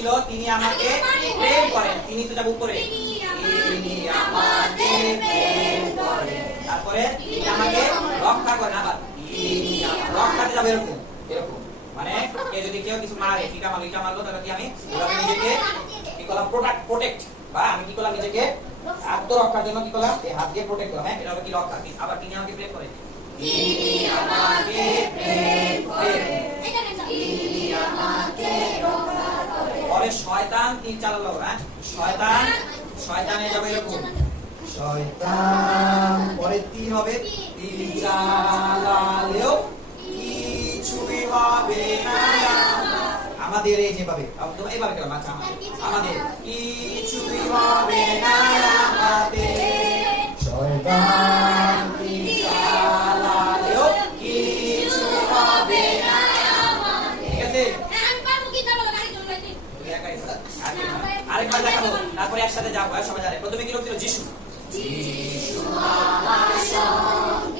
ছিল তিনি আমাকে প্রেম করেন। তিনি তো যাব উপরে। তারপরে তিনি আমাকে রক্ষা করেন আবার রক্ষাতে যাবে এরকম এরকম। মানে কে যদি কেউ কিছু মারে আমার এটা মারলো তাহলে কি আমি নিজেকে কি করলাম প্রোটেক্ট প্রোটেক্ট বা আমি কি করলাম নিজেকে আত্মরক্ষার জন্য কি করলাম হাত দিয়ে প্রোটেক্ট করলাম হ্যাঁ? এটা হলো কি রক্ষা আবার তিনি আমাকে প্রেম করেন। শয়তান চালালো হ্যাঁ? শয়তান শয়তানে যাবে এরকম। শয়তান পরে তীর হবে? চালালেও কিছুই হবে না। আমাদের এই যেভাবে তোমরা এইভাবে কেন আচ্ছা আমাদের আমাদের। কিছুই হবে না আমাদের। শয়তান। আরেকবার দেখাবো তারপরে একসাথে যাব হ্যাঁ, সবাই জানে। প্রথমে কি লোক ছিল? যিশু। যিশু আমার সঙ্গে